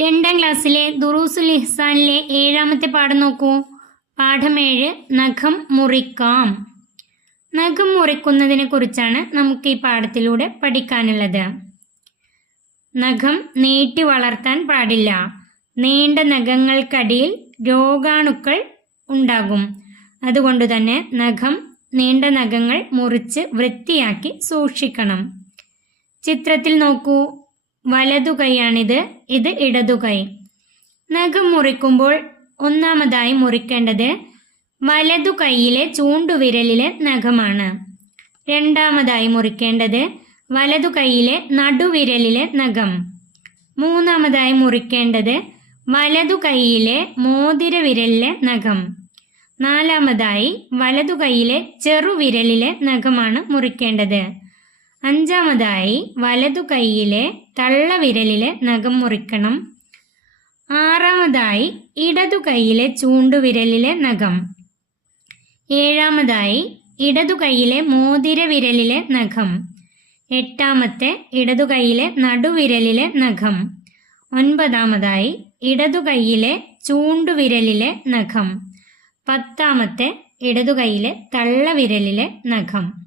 രണ്ടാം ക്ലാസ്സിലെ ദുറൂസുൽ ഇഹ്സാനിലെ ഏഴാമത്തെ പാഠം നോക്കൂ. പാഠം ഏഴ് നഖം മുറിക്കാം. നഖം മുറിക്കുന്നതിനെ കുറിച്ചാണ് നമുക്ക് ഈ പാഠത്തിലൂടെ പഠിക്കാനുള്ളത്. നഖം നീട്ടി വളർത്താൻ പാടില്ല. നീണ്ട നഖങ്ങൾക്കടിയിൽ രോഗാണുക്കൾ ഉണ്ടാകും. അതുകൊണ്ട് തന്നെ നഖം നീണ്ട നഖങ്ങൾ മുറിച്ച് വൃത്തിയാക്കി സൂക്ഷിക്കണം. ചിത്രത്തിൽ നോക്കൂ. വലതു കൈയാണിത് ഇത് ഇടതു കൈ. നഖം മുറിക്കുമ്പോൾ ഒന്നാമതായി മുറിക്കേണ്ടത് വലതു കൈയിലെ ചൂണ്ടുവിരലിലെ നഖമാണ്. രണ്ടാമതായി മുറിക്കേണ്ടത് വലതു കൈയിലെ നടുവിരലിലെ നഖം. മൂന്നാമതായി മുറിക്കേണ്ടത് വലതു കൈയിലെ മോതിര വിരലിലെ നഖം. നാലാമതായി വലതു കൈയിലെ ചെറുവിരലിലെ നഖമാണ് മുറിക്കേണ്ടത്. അഞ്ചാമതായി വലതു കൈയിലെ തള്ളവിരലിലെ നഖം മുറിക്കണം. ആറാമതായി ഇടതു കൈയിലെ ചൂണ്ടുവിരലിലെ നഖം. ഏഴാമതായി ഇടതു കൈയിലെ മോതിര വിരലിലെ നഖം. എട്ടാമത്തെ ഇടതു കൈയിലെ നടുവിരലിലെ നഖം. ഒൻപതാമതായി ഇടതു കൈയിലെ ചൂണ്ടുവിരലിലെ നഖം. പത്താമത്തെ ഇടതു കൈയിലെ തള്ളവിരലിലെ നഖം.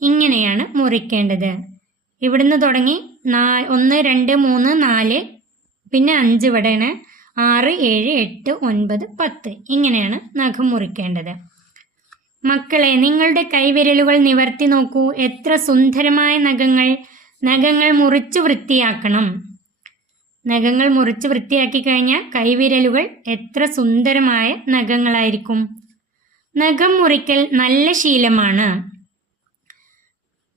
ഇങ്ങനെയാണ് മുറിക്കേണ്ടത്. ഇവിടുന്ന് തുടങ്ങി നാ ഒന്ന് രണ്ട് മൂന്ന് നാല് പിന്നെ അഞ്ച് ഇവിടെയാണ്. ആറ് ഏഴ് എട്ട് ഒൻപത് പത്ത്. ഇങ്ങനെയാണ് നഖം മുറിക്കേണ്ടത്. മക്കളെ നിങ്ങളുടെ കൈവിരലുകൾ നിവർത്തി നോക്കൂ. എത്ര സുന്ദരമായ നഖങ്ങൾ നഖങ്ങൾ മുറിച്ചു വൃത്തിയാക്കണം. നഖങ്ങൾ മുറിച്ച് വൃത്തിയാക്കി കഴിഞ്ഞാൽ കൈവിരലുകൾ എത്ര സുന്ദരമായ നഖങ്ങളായിരിക്കും. നഖം മുറിക്കൽ നല്ല ശീലമാണ്.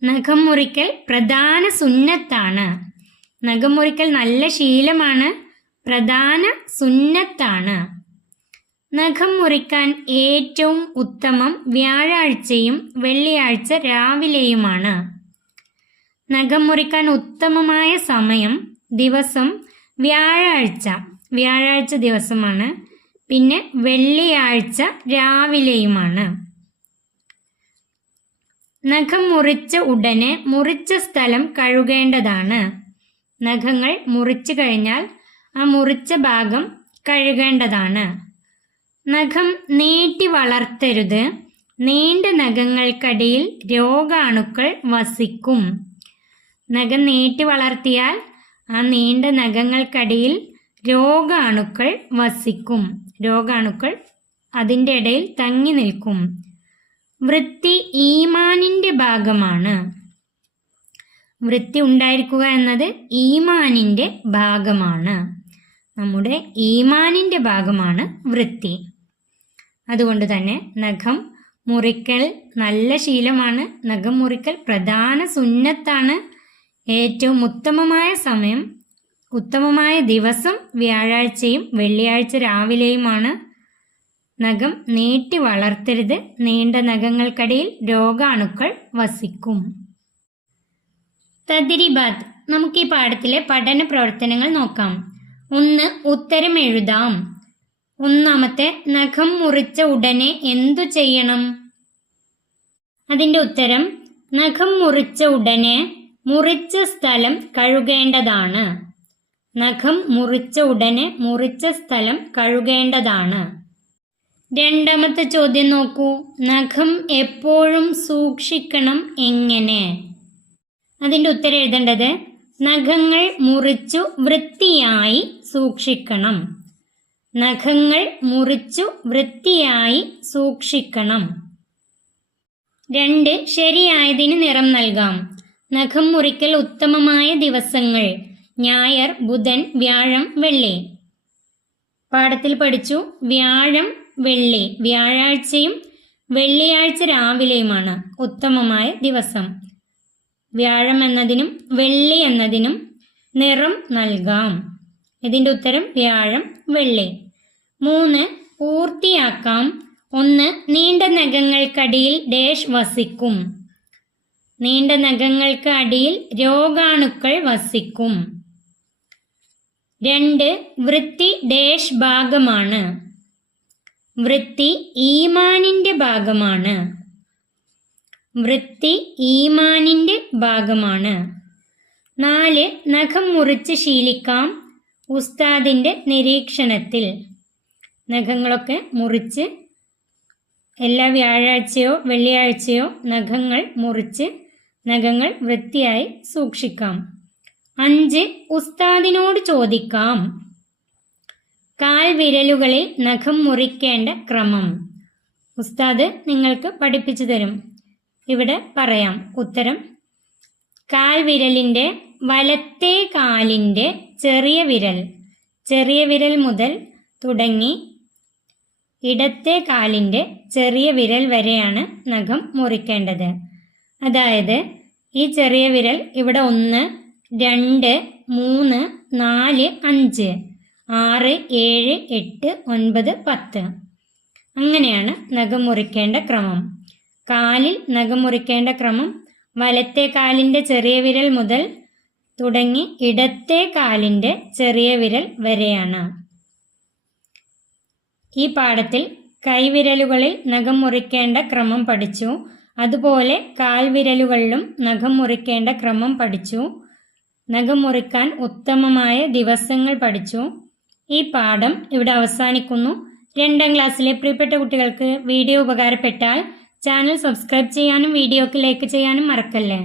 നഖം മുറിക്കൽ പ്രധാന സുന്നത്താണ്. നഖം മുറിക്കൽ നല്ല ശീലമാണ്. പ്രധാന സുന്നത്താണ്. നഖം മുറിക്കാൻ ഏറ്റവും ഉത്തമം വ്യാഴാഴ്ചയും വെള്ളിയാഴ്ച രാവിലെയുമാണ്. നഖം മുറിക്കാൻ ഉത്തമമായ സമയം ദിവസം വ്യാഴാഴ്ച. വ്യാഴാഴ്ച ദിവസമാണ്. പിന്നെ വെള്ളിയാഴ്ച രാവിലെയുമാണ്. നഖം മുറിച്ച ഉടനെ മുറിച്ച സ്ഥലം കഴുകേണ്ടതാണ്. നഖങ്ങൾ മുറിച്ചു കഴിഞ്ഞാൽ ആ മുറിച്ച ഭാഗം കഴുകേണ്ടതാണ്. നഖം നീട്ടി വളർത്തരുത്. നീണ്ട നഖങ്ങൾക്കടിയിൽ രോഗാണുക്കൾ വസിക്കും. നഖം നീട്ടി വളർത്തിയാൽ ആ നീണ്ട നഖങ്ങൾക്കടിയിൽ രോഗാണുക്കൾ വസിക്കും. രോഗാണുക്കൾ അതിന്റെ ഇടയിൽ തങ്ങി നിൽക്കും. വൃത്തി ഈമാനിന്റെ ഭാഗമാണ്. വൃത്തി ഉണ്ടായിരിക്കുക എന്നത് ഈമാനിന്റെ ഭാഗമാണ്. നമ്മുടെ ഈമാനിന്റെ ഭാഗമാണ് വൃത്തി. അതുകൊണ്ട് തന്നെ നഖം മുറിക്കൽ നല്ല ശീലമാണ്. നഖം മുറിക്കൽ പ്രധാന സുന്നത്താണ്. ഏറ്റവും ഉത്തമമായ സമയം ഉത്തമമായ ദിവസം വ്യാഴാഴ്ചയും വെള്ളിയാഴ്ച രാവിലെയുമാണ്. നഖം നീട്ടി വളർത്തരുത്. നീണ്ട നഖങ്ങൾക്കിടയിൽ രോഗാണുക്കൾ വസിക്കും. തദ്രിബാദ് നമുക്ക് ഈ പാഠത്തിലെ പഠന പ്രവർത്തനങ്ങൾ നോക്കാം. ഒന്ന് ഉത്തരം എഴുതാം. ഒന്നാമത്തെ നഖം മുറിച്ച ഉടനെ എന്തു ചെയ്യണം? അതിന്റെ ഉത്തരം നഖം മുറിച്ച ഉടനെ മുറിച്ച സ്ഥലം കഴുകേണ്ടതാണ്. നഖം മുറിച്ച ഉടനെ മുറിച്ച സ്ഥലം കഴുകേണ്ടതാണ്. രണ്ടാമത്തെ ചോദ്യം നോക്കൂ. നഖം എപ്പോഴും സൂക്ഷിക്കണം എങ്ങനെ? അതിന്റെ ഉത്തരം എഴുതേണ്ടത് നഖങ്ങൾ മുറിച്ചു വൃത്തിയായി സൂക്ഷിക്കണം. നഖങ്ങൾ മുറിച്ചു വൃത്തിയായി സൂക്ഷിക്കണം. രണ്ട് ശരിയായതിന് നിറം നൽകാം. നഖം മുറിക്കൽ ഉത്തമമായ ദിവസങ്ങൾ. ഞായർ ബുധൻ വ്യാഴം വെള്ളി. പാഠത്തിൽ പഠിച്ചു. വ്യാഴം വെള്ളി വ്യാഴാഴ്ചയും വെള്ളിയാഴ്ച രാവിലെയുമാണ് ഉത്തമമായ ദിവസം. വ്യാഴം എന്നതിനും വെള്ളി എന്നതിനും നിറം നൽകാം. ഇതിന്റെ ഉത്തരം വ്യാഴം വെള്ളി. മൂന്ന് പൂർത്തിയാക്കാം. ഒന്ന് നീണ്ട നഖങ്ങൾക്കടിയിൽ ഡേഷ് വസിക്കും. നീണ്ട നഖങ്ങൾക്ക് അടിയിൽ രോഗാണുക്കൾ വസിക്കും. രണ്ട് വൃത്തി ഡേഷ് ഭാഗമാണ്. വൃത്തി ഈമാനിന്റെ ഭാഗമാണ്. വൃത്തി ഈമാനിന്റെ ഭാഗമാണ്. നാല് നഖം മുറിച്ച് ശീലിക്കാം ഉസ്താദിന്റെ നിരീക്ഷണത്തിൽ. നഖങ്ങളൊക്കെ മുറിച്ച് എല്ലാ വ്യാഴാഴ്ചയോ വെള്ളിയാഴ്ചയോ നഖങ്ങൾ മുറിച്ച് നഖങ്ങൾ വൃത്തിയായി സൂക്ഷിക്കാം. അഞ്ച് ഉസ്താദിനോട് ചോദിക്കാം. കാൽ വിരലുകളിൽ നഖം മുറിക്കേണ്ട ക്രമം. ഉസ്താദ് നിങ്ങൾക്ക് പഠിപ്പിച്ചു തരും. ഇവിടെ പറയാം. ഉത്തരം. കാൽ വിരലിന്റെ വലത്തെ കാലിന്റെ ചെറിയ വിരൽ. ചെറിയ വിരൽ മുതൽ തുടങ്ങി ഇടത്തെ കാലിന്റെ ചെറിയ വിരൽ വരെയാണ് നഖം മുറിക്കേണ്ടത്. അതായത് ഈ ചെറിയ വിരൽ ഇവിടെ ഒന്ന് രണ്ട് മൂന്ന് നാല് അഞ്ച്. ആറ് ഏഴ് എട്ട് ഒൻപത് പത്ത്. അങ്ങനെയാണ് നഖം മുറിക്കേണ്ട ക്രമം. കാലിൽ നഖം മുറിക്കേണ്ട ക്രമം വലത്തെ കാലിന്റെ ചെറിയ വിരൽ മുതൽ തുടങ്ങി ഇടത്തെ കാലിന്റെ ചെറിയ വിരൽ വരെയാണ്. ഈ പാഠത്തിൽ കൈവിരലുകളിൽ നഖം മുറിക്കേണ്ട ക്രമം പഠിച്ചു. അതുപോലെ കാൽവിരലുകളിലും നഖം മുറിക്കേണ്ട ക്രമം പഠിച്ചു. നഖം മുറിക്കാൻ ഉത്തമമായ ദിവസങ്ങൾ പഠിച്ചു. ഈ പാഠം ഇവിടെ അവസാനിക്കുന്നു. രണ്ടാം ക്ലാസ്സിലെ പ്രിയപ്പെട്ട കുട്ടികൾക്ക് വീഡിയോ ഉപകാരപ്പെട്ടാൽ ചാനൽ സബ്സ്ക്രൈബ് ചെയ്യാനും വീഡിയോക്ക് ലൈക്ക് ചെയ്യാനും മറക്കല്ലേ?